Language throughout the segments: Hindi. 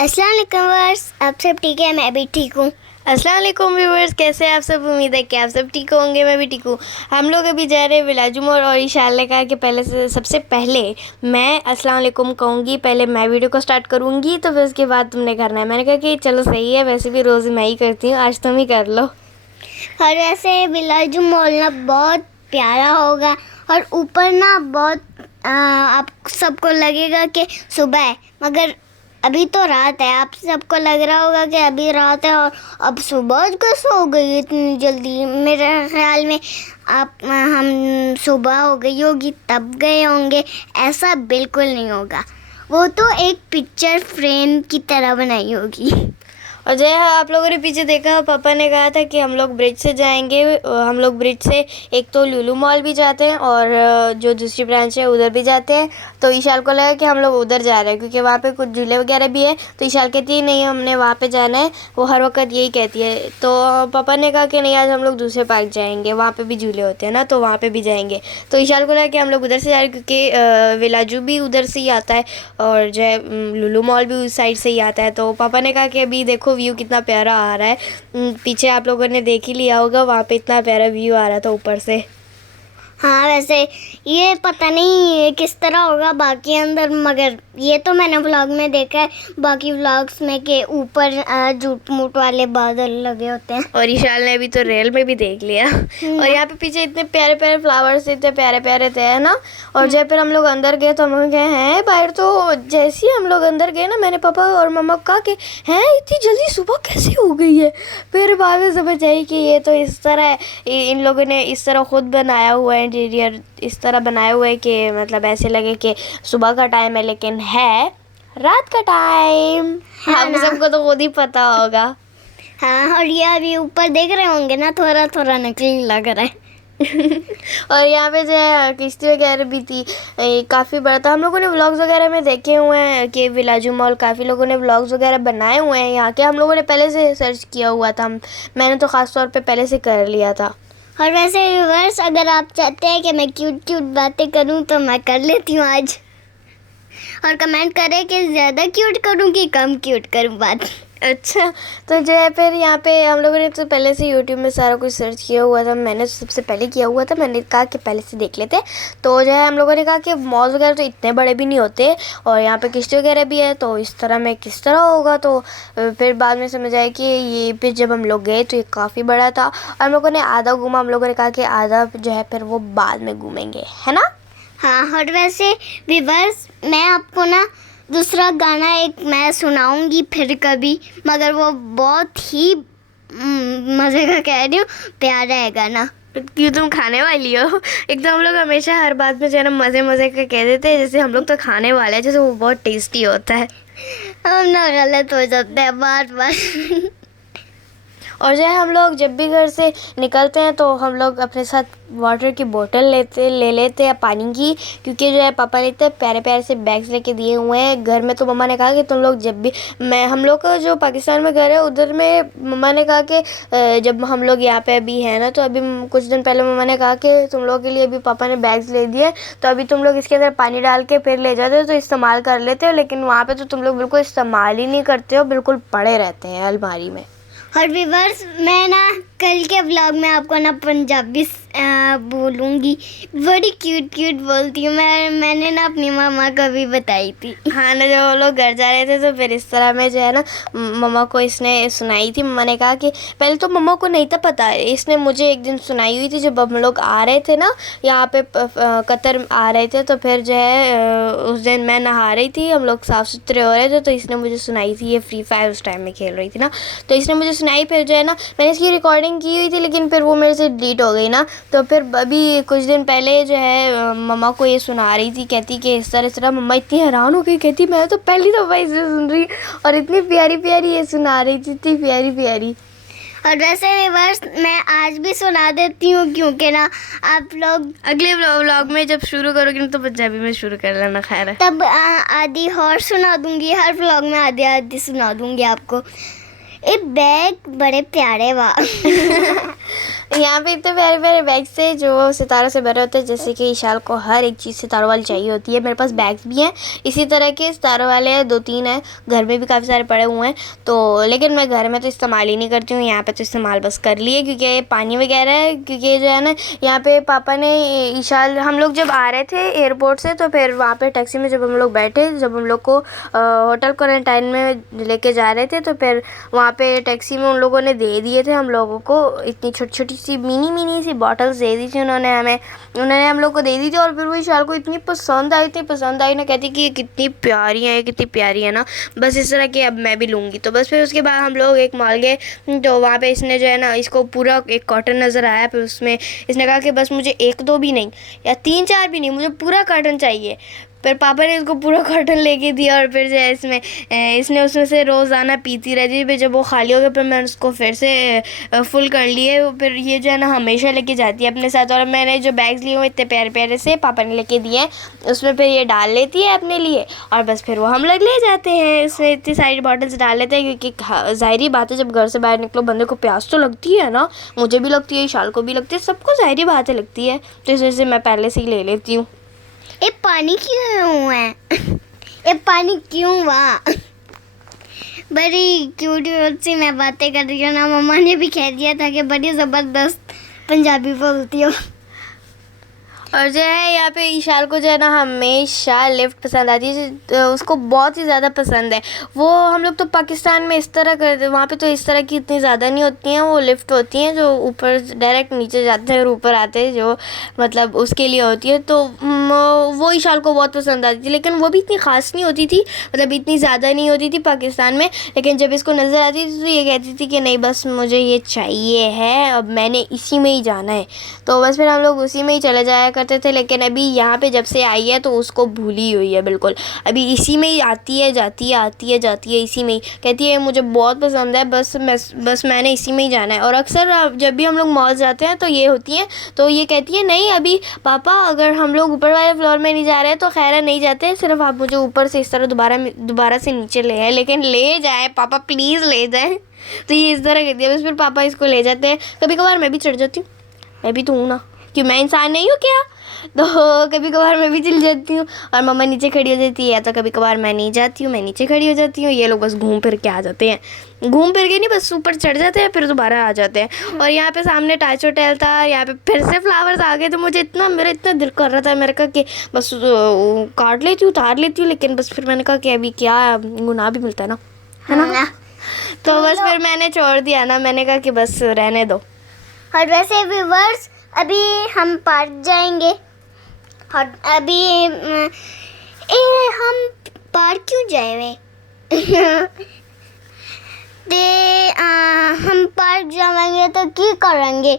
अस्सलाम वालेकुम व्यूअर्स, आप सब ठीक है? मैं भी ठीक हूँ। अस्सलाम वालेकुम व्यूअर्स, कैसे हैं आप सब? उम्मीद है कि आप सब ठीक होंगे, मैं भी ठीक हूँ। हम लोग अभी जा रहे हैं विलाजू मोड़ और ईशान ने कहा कि सबसे पहले मैं अस्सलाम वालेकुम कहूँगी, पहले मैं वीडियो को स्टार्ट करूँगी तो फिर उसके बाद तुमने करना है। मैंने कहा कि चलो सही है, वैसे भी रोज़ मैं ही करती हूँ, आज तुम ही कर लो। और वैसे विलाजू मॉल ना बहुत प्यारा होगा और ऊपर ना बहुत आप सबको लगेगा कि सुबह है, मगर अभी तो रात है। आप सबको लग रहा होगा कि अभी रात है और अब सुबह कैसे हो गई इतनी जल्दी। मेरे ख्याल में आप हम सुबह हो गई होगी तब गए होंगे, ऐसा बिल्कुल नहीं होगा। वो तो एक पिक्चर फ्रेम की तरह बनाई होगी। और जय आप लोगों ने पीछे देखा, पापा ने कहा था कि हम लोग ब्रिज से जाएंगे। हम लोग ब्रिज से एक तो लुलु मॉल भी जाते हैं और जो दूसरी ब्रांच है उधर भी जाते हैं। तो ईशान को लगा कि हम लोग उधर जा रहे हैं क्योंकि वहाँ पे कुछ झूले वगैरह भी है। तो ईशान कहती है नहीं, हमने वहाँ पे जाना है, वो हर वक्त यही कहती है। तो पापा ने कहा कि नहीं, आज हम लोग दूसरे पार्क जाएंगे, वहाँ पे भी झूले होते हैं ना, तो वहाँ पे भी जाएंगे। तो ईशान को लगा कि हम लोग उधर से जा रहे हैं क्योंकि विलाजू भी उधर से ही आता है और जो है लुलु मॉल भी उस साइड से ही आता है। तो पापा ने कहा कि अभी देखो व्यू कितना प्यारा आ रहा है। पीछे आप लोगों ने देख ही लिया होगा, वहाँ पे इतना प्यारा व्यू आ रहा था ऊपर से। हाँ, वैसे ये पता नहीं किस तरह होगा बाकी अंदर, मगर ये तो मैंने व्लॉग में देखा है बाकी व्लॉग्स में कि ऊपर झूठ मूठ वाले बादल लगे होते हैं। और ईशान ने अभी तो रेल में भी देख लिया। और यहाँ पे पीछे इतने प्यारे प्यारे फ्लावर्स, इतने प्यारे प्यारे थे, है ना। और जब फिर हम लोग अंदर गए तो हम लोग गए हैं बाहर, तो जैसे ही हम लोग अंदर गए ना, मैंने पापा और मम्मा को कहा कि हैं इतनी जल्दी सुबह कैसे हो गई है। फिर बाद में समझ आई कि ये तो इस तरह है, इन लोगों ने इस तरह खुद बनाया हुआ है, इंटीरियर इस तरह बनाया हुआ है कि मतलब ऐसे लगे कि सुबह का टाइम है लेकिन है रात का टाइम। हम सबको तो खुद ही पता होगा। हाँ, और ये अभी ऊपर देख रहे होंगे ना, थोड़ा थोड़ा नकली लग रहा है। और यहाँ पे जो है किश्ती वगैरह भी थी, काफ़ी बड़ा था। हम लोगों ने व्लॉग्स वगैरह में देखे हुए हैं कि विलाजू मॉल, काफ़ी लोगों ने व्लॉग्स वगैरह बनाए हुए हैं यहाँ के। हम लोगों ने पहले से सर्च किया हुआ था, मैंने तो ख़ास तौर पे पहले से कर लिया था। और वैसे व्यूअर्स, अगर आप चाहते हैं कि मैं क्यूट क्यूट बातें करूं तो मैं कर लेती हूँ आज। और कमेंट करें कि ज़्यादा क्यूट करूं कि कम क्यूट करूं बात। अच्छा, तो जो है फिर यहाँ पे हम लोगों ने तो पहले से यूट्यूब में सारा कुछ सर्च किया हुआ था। मैंने सबसे पहले किया हुआ था, मैंने कहा कि पहले से देख लेते। तो जो है हम लोगों ने कहा कि मॉल वगैरह तो इतने बड़े भी नहीं होते और यहाँ पे किश्ती वगैरह भी है, तो इस तरह में किस तरह होगा। तो फिर बाद में समझ आया कि ये फिर जब हम लोग गए तो ये काफ़ी बड़ा था। और हम लोगों ने आधा घूमा, हम लोगों ने कहा कि आधा जो है फिर वो बाद में घूमेंगे, है ना। हाँ, और वैसे व्यूअर्स, मैं आपको ना दूसरा गाना एक मैं सुनाऊंगी फिर कभी, मगर वो बहुत ही मज़े का कह रही हूँ, प्यारा है गाना। क्यों, तुम खाने वाली हो? एक तो हम लोग हमेशा हर बात में जो है ना मज़े मज़े का कह देते हैं, जैसे हम लोग तो खाने वाले हैं, जैसे वो बहुत टेस्टी होता है। हम ना गलत हो जाते हैं बार बार। और जो है हम लोग जब भी घर से निकलते हैं तो हम लोग अपने साथ वाटर की बोतल ले लेते हैं पानी की, क्योंकि जो है पापा ने इतने प्यारे प्यारे से बैग्स लेके दिए हुए हैं। घर में तो मम्मा ने कहा कि तुम लोग जब भी, हम लोग का जो पाकिस्तान में घर है उधर में मम्मा ने कहा कि जब हम लोग यहाँ पे अभी है ना, तो अभी कुछ दिन पहले मम्मा ने कहा कि तुम लोग के लिए अभी पापा ने बैग्स ले दिए, तो अभी तुम लोग इसके अंदर पानी डाल के फिर ले जाते हो तो इस्तेमाल कर लेते हो, लेकिन वहाँ पर तो तुम लोग बिल्कुल इस्तेमाल ही नहीं करते हो, बिल्कुल पड़े रहते हैं अलमारी में। और व्यूअर्स, मैं ना कल के व्लॉग में आपको ना पंजाबी बोलूँगी, बड़ी क्यूट क्यूट बोलती हूँ मैंने ना अपनी मामा को भी बताई थी। हाँ ना, जब हम लोग घर जा रहे थे तो फिर इस तरह में जो है ना मम्मा को इसने सुनाई थी। मम्मा ने कहा कि पहले तो मम्मा को नहीं था पता, इसने मुझे एक दिन सुनाई हुई थी जब हम लोग आ रहे थे ना यहाँ पे कतर आ रहे थे। तो फिर जो है उस दिन मैं नहा रही थी, हम लोग साफ़ सुथरे हो रहे थे, तो इसने मुझे सुनाई थी। ये फ्री फायर उस टाइम में खेल रही थी ना, तो इसने मुझे सुनाई। फिर जो है ना मैंने इसकी रिकॉर्डिंग की हुई थी, लेकिन फिर वो मेरे से डिलीट हो गई ना। तो फिर अभी कुछ दिन पहले जो है मम्मा को ये सुना रही थी, कहती कि इस तरह मम्मा इतनी हैरान हो गई, कहती मैं तो पहली दफ़ा इसे सुन रही और इतनी प्यारी प्यारी ये सुना रही थी, इतनी प्यारी प्यारी। और वैसे व्यूअर्स, मैं आज भी सुना देती हूँ क्योंकि ना आप लोग अगले व्लॉग में जब शुरू करोगे ना तो पंजाबी में शुरू कर लेना, खैर है। तब आधी और सुना दूँगी, हर व्लॉग में आधी आधी सुना दूँगी आपको। ये बैग बड़े प्यारे वाह। यहाँ पे इतने प्यारे प्यारे बैग्स थे जो सितारों से भरे होते हैं, जैसे कि ईशाल को हर एक चीज़ सितारों वाली चाहिए होती है। मेरे पास बैग्स भी हैं इसी तरह के सितारों वाले, 2-3 हैं, घर में भी काफ़ी सारे पड़े हुए हैं। तो लेकिन मैं घर में तो इस्तेमाल ही नहीं करती हूँ, यहाँ पे तो इस्तेमाल बस कर लिए क्योंकि पानी वगैरह है। क्योंकि जो है ना यहाँ पे पापा ने ईशाल, हम लोग जब आ रहे थे एयरपोर्ट से तो फिर वहाँ पे टैक्सी में जब हम लोग बैठे, जब हम लोग को होटल क्वारंटाइन में लेके जा रहे थे तो फिर वहाँ पे टैक्सी में उन लोगों ने दे दिए थे हम लोगों को इतनी छोटी छोटी सी मिनी सी बॉटल्स दे दी थी उन्होंने हम लोग को दे दी थी। और फिर वो ईशाल को इतनी पसंद आई ना, कहती कि ये कितनी प्यारी है ना, बस इस तरह की अब मैं भी लूँगी। तो बस फिर उसके बाद हम लोग एक मॉल गए, तो वहाँ पे इसने जो है ना, इसको पूरा एक कॉटन नज़र आया, फिर उसमें इसने कहा कि बस मुझे 1-2 भी नहीं या 3-4 भी नहीं, मुझे पूरा कॉटन चाहिए। फिर पापा ने इसको पूरा कॉटन लेके दिया और फिर जो है इसने उसमें से रोज़ाना पीती रहती। फिर जब वो खाली हो गया फिर मैंने उसको फिर से फुल कर लिए। फिर ये जो है ना हमेशा लेके जाती है अपने साथ। और मैंने जो बैग्स लिए हुए इतने प्यारे प्यारे से पापा ने लेके दिए, उसमें फिर ये डाल लेती है अपने लिए और बस फिर वो हम लोग ले जाते हैं। इसमें इतनी सारी बॉटल्स डाल लेते हैं क्योंकि ज़ाहिरी बात है जब घर से बाहर निकलो बंदे को प्यास तो लगती है ना, मुझे भी लगती है, ईशाल को भी लगती है, सबको ज़ाहिरी बात है लगती है, तो इस वजह से मैं पहले से ही ले लेती हूँ। ये पानी क्यों है? ये पानी क्यों हुआ? बड़ी क्यूट सी मैं बातें कर रही हूँ ना, मम्मा ने भी कह दिया था कि बड़ी ज़बरदस्त पंजाबी बोलती हो। और जो है यहाँ पे ईशाल को जो है ना हमेशा लिफ्ट पसंद आती है, तो उसको बहुत ही ज़्यादा पसंद है। वो हम लोग तो पाकिस्तान में इस तरह करते, वहाँ पे तो इस तरह की इतनी ज़्यादा नहीं होती हैं, वो लिफ्ट होती हैं जो ऊपर डायरेक्ट नीचे जाते हैं और ऊपर आते हैं, जो मतलब उसके लिए होती है। तो वो ईशाल को बहुत पसंद आती थी, लेकिन वो भी इतनी ख़ास नहीं होती थी, मतलब इतनी ज़्यादा नहीं होती थी पाकिस्तान में। लेकिन जब इसको नज़र आती थी तो ये कहती थी कि नहीं बस मुझे ये चाहिए है, अब मैंने इसी में ही जाना है। तो बस फिर हम लोग उसी में ही चले जाया करते थे। लेकिन अभी यहाँ पे जब से आई है तो उसको भूली हुई है बिल्कुल, अभी इसी में ही आती है जाती है इसी में ही कहती है मुझे बहुत पसंद है, बस मैंने इसी में ही जाना है। और अक्सर जब भी हम लोग मॉल जाते हैं तो ये होती हैं, तो ये कहती है नहीं अभी पापा अगर हम लोग ऊपर वाले फ्लोर में नहीं जा रहे हैं तो खैर है नहीं जाते, सिर्फ आप मुझे ऊपर से इस तरह दोबारा से नीचे ले आए, लेकिन ले जाए पापा प्लीज़ ले जाए। तो ये इस तरह कहती है, बस फिर पापा इसको ले जाते हैं। कभी कभार मैं भी चढ़ जाती हूँ, मैं भी तो हूँ ना, कि मैं इंसान नहीं हूँ क्या, तो कभी कभार मैं भी चली जाती हूँ और मम्मा नीचे खड़ी हो जाती है, तो कभी कभार मैं नहीं जाती हूँ, मैं नीचे खड़ी हो जाती हूँ। ये लोग बस घूम फिर के आ जाते हैं, घूम फिर के नहीं बस ऊपर चढ़ जाते हैं फिर दोबारा आ जाते हैं। और यहाँ पे सामने टाच होटल था, यहाँ पे फिर से फ्लावर्स आ गए, तो मेरा इतना दिल कर रहा था, मेरे कहा कि बस काट लेती हूँ उतार लेती हूँ, लेकिन बस फिर मैंने कहा कि अभी क्या गुनाह भी मिलता है ना, है ना। तो बस फिर मैंने छोड़ दिया ना, मैंने कहा कि बस रहने दो। और वैसे व्यूअर्स अभी हम पार्क जाएंगे, और अभी हम पार्क क्यों जाए वे हम पार्क जाएंगे तो क्या करेंगे?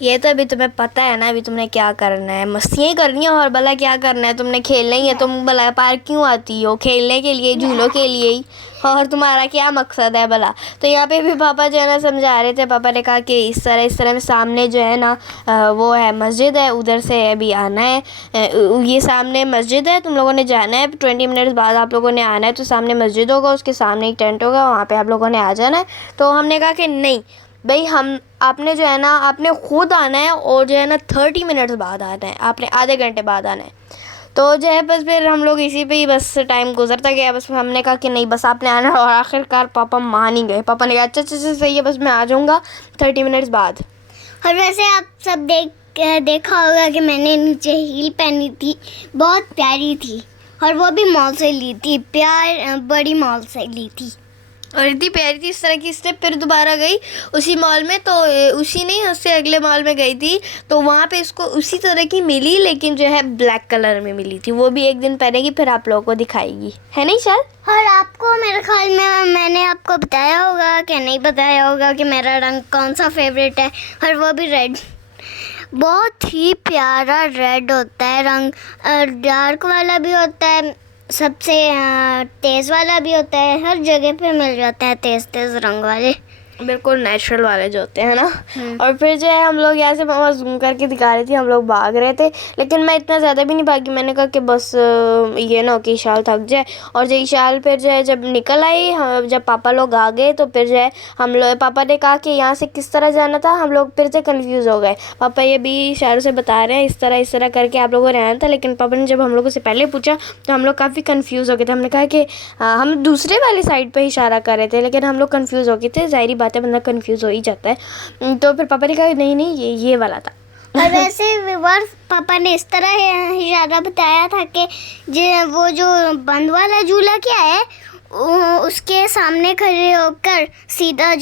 ये तो अभी तुम्हें पता है ना, अभी तुमने क्या करना है, मस्तियाँ ही करनी है और भला क्या करना है, तुमने खेलना ही है। तुम भला पार्क क्यों आती हो? खेलने के लिए, झूलों के लिए ही, और तुम्हारा क्या मकसद है भला? तो यहाँ पे भी पापा जो है ना समझा रहे थे, पापा ने कहा कि इस तरह में सामने जो है ना वो है मस्जिद है, उधर से अभी आना है, ये सामने मस्जिद है, तुम लोगों ने जाना है, 20 मिनट्स बाद आप लोगों ने आना है, तो सामने मस्जिद होगा, उसके सामने एक टेंट होगा, वहाँ पे आप लोगों ने आ जाना है। तो हमने कहा कि नहीं भाई, आपने जो है ना आपने खुद आना है, और जो है ना 30 मिनट्स बाद आना है, आपने आधे घंटे बाद आना है। तो जो है बस फिर हम लोग इसी पे ही बस टाइम गुजरता गया। बस हमने कहा कि नहीं बस आपने आना है, और आखिरकार पापा मान ही गए। पापा ने कहा अच्छा सही है, बस मैं आ जाऊँगा 30 मिनट्स बाद। और वैसे आप सब देखा होगा कि मैंने नीचे हील पहनी थी, बहुत प्यारी थी, और वो भी मॉल से ली थी, बड़ी मॉल से ली थी, और इतनी प्यारी थी इस तरह की। इसने फिर दोबारा गई उसी मॉल में, तो उसी नहीं उससे अगले मॉल में गई थी, तो वहाँ पे इसको उसी तरह की मिली, लेकिन जो है ब्लैक कलर में मिली थी। वो भी एक दिन पहनेगी फिर आप लोगों को दिखाएगी, है नहीं शायद? और आपको मेरे ख्याल में मैंने आपको बताया होगा कि नहीं बताया होगा कि मेरा रंग कौन सा फेवरेट है, और वो भी रेड। बहुत ही प्यारा रेड होता है रंग, डार्क वाला भी होता है, सबसे तेज़ वाला भी होता है, हर जगह पे मिल जाता है तेज़ रंग वाले। बिल्कुल नेचुरल वाले जो होते हैं ना। और फिर जो है हम लोग यहाँ से मामा जूम करके दिखा रही थी, हम लोग भाग रहे थे, लेकिन मैं इतना ज़्यादा भी नहीं भागी। मैंने कहा कि बस ये ना हो कि ईशाल थक जाए। और जो ईशाल फिर जो है जब निकल आई, जब पापा लोग आ गए तो फिर जो है हम लोग, पापा ने कहा कि यहाँ से किस तरह जाना था, हम लोग फिर से कन्फ्यूज़ हो गए। पापा ये भी इशारों से बता रहे हैं इस तरह करके आप लोगों को रहना था, लेकिन पापा ने जब हम लोगों से पहले पूछा तो हम लोग काफ़ी कन्फ्यूज़ हो गए थे। हमने कहा कि हम दूसरे वाली साइड पे इशारा कर रहे थे, लेकिन हम लोग कन्फ्यूज़ हो गए थे। ज़ाहिरी बात है, बंदा कन्फ्यूज़ हो ही जाता है। तो फिर पापा ने कहा नहीं ये वाला था। और वैसे विवर्स पापा ने इस तरह इशारा बताया था कि वो जो बंद वाला झूला क्या है, उसके सामने खड़े होकर सीधा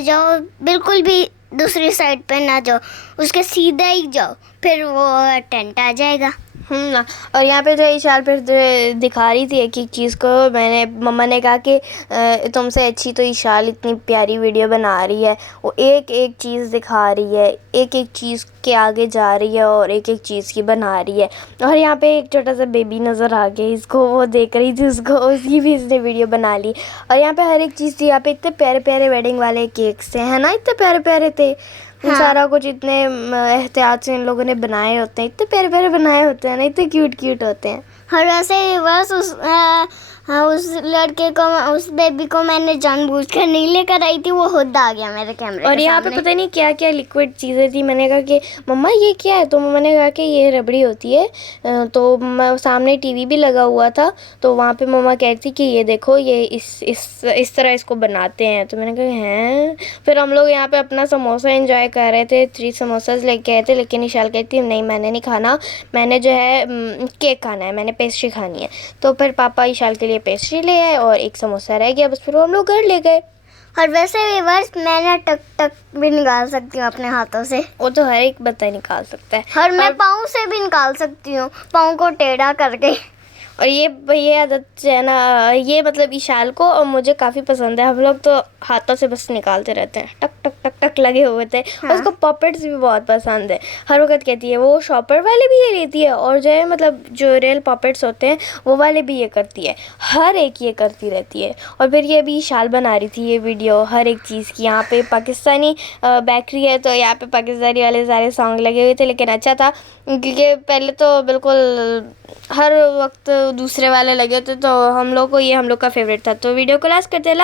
जाओ, बिल्कुल भी दूसरी साइड पे ना जाओ, उसके सीधा ही जाओ, फिर वो टेंट आ जाएगा। और यहाँ पे जो इशाल फिर दिखा रही थी एक चीज़ को। मम्मा ने कहा कि तुमसे अच्छी तो इशाल इतनी प्यारी वीडियो बना रही है, वो एक चीज़ दिखा रही है, एक चीज़ के आगे जा रही है और एक चीज़ की बना रही है। और यहाँ पे एक छोटा सा बेबी नज़र आ गया इसको, वो देख रही थी उसको, उसकी भी इसने वीडियो बना ली। और यहाँ पे हर एक चीज़ थी। यहाँ पे इतने प्यारे प्यारे वेडिंग वाले केक्स थे, है ना, इतने प्यारे प्यारे थे। हाँ। सारा कुछ इतने एहतियात से इन लोगों ने बनाए होते हैं, इतने प्यारे प्यारे बनाए होते हैं ना, इतने क्यूट होते हैं। और वैसे बस उस लड़के को, उस बेबी को मैंने जानबूझकर नहीं लेकर आई थी, वो खुद आ गया मेरे कैमरे और के यहाँ पे सामने। पता नहीं क्या क्या लिक्विड चीज़ें थी। मैंने कहा कि मम्मा ये क्या है, तो मम्मा ने कहा कि ये रबड़ी होती है। तो सामने टीवी भी लगा हुआ था, तो वहाँ पे मम्मा कहती कि ये देखो, ये इस तरह इसको बनाते हैं। तो मैंने कहा हैं। फिर हम लोग यहाँ पे अपना समोसा एंजॉय कर रहे थे, 3 समोसाज लेके आए थे, लेकिन इशाल कहती नहीं मैंने नहीं खाना, मैंने जो है केक खाना है, मैंने पेस्ट्री खानी है। तो फिर पापा इशाल के लिए पेस्ट्री ले आए और 1 समोसा रह गया, बस फिर हम लोग घर ले गए। और वैसे विवर्स मैं टक भी निकाल सकती हूँ अपने हाथों से, वो तो हर एक बच्चा निकाल सकता है। और मैं पाँव से भी निकाल सकती हूँ, पाँव को टेढ़ा करके। और ये आदत जो है ना, ये मतलब इशाल को और मुझे काफ़ी पसंद है। हम लोग तो हाथों से बस निकालते रहते हैं, टक टक टक टक लगे हुए थे। हाँ। और उसको पपेट्स भी बहुत पसंद है, हर वक्त कहती है। वो शॉपर वाले भी ये लेती है, और जो है मतलब जो रियल पपेट्स होते हैं वो वाले भी ये करती है, हर एक ये करती रहती है। और फिर ये भी इशाल बना रही थी ये वीडियो हर एक चीज़ की। यहाँ पे पाकिस्तानी बेकरी है, तो यहाँ पे पाकिस्तानी वाले सारे सॉन्ग लगे हुए थे, लेकिन अच्छा था क्योंकि पहले तो बिल्कुल हर वक्त दूसरे वाले लगे थे, तो हम लोग को ये हम लोग का फेवरेट था। तो वीडियो को लास्ट करते हैं।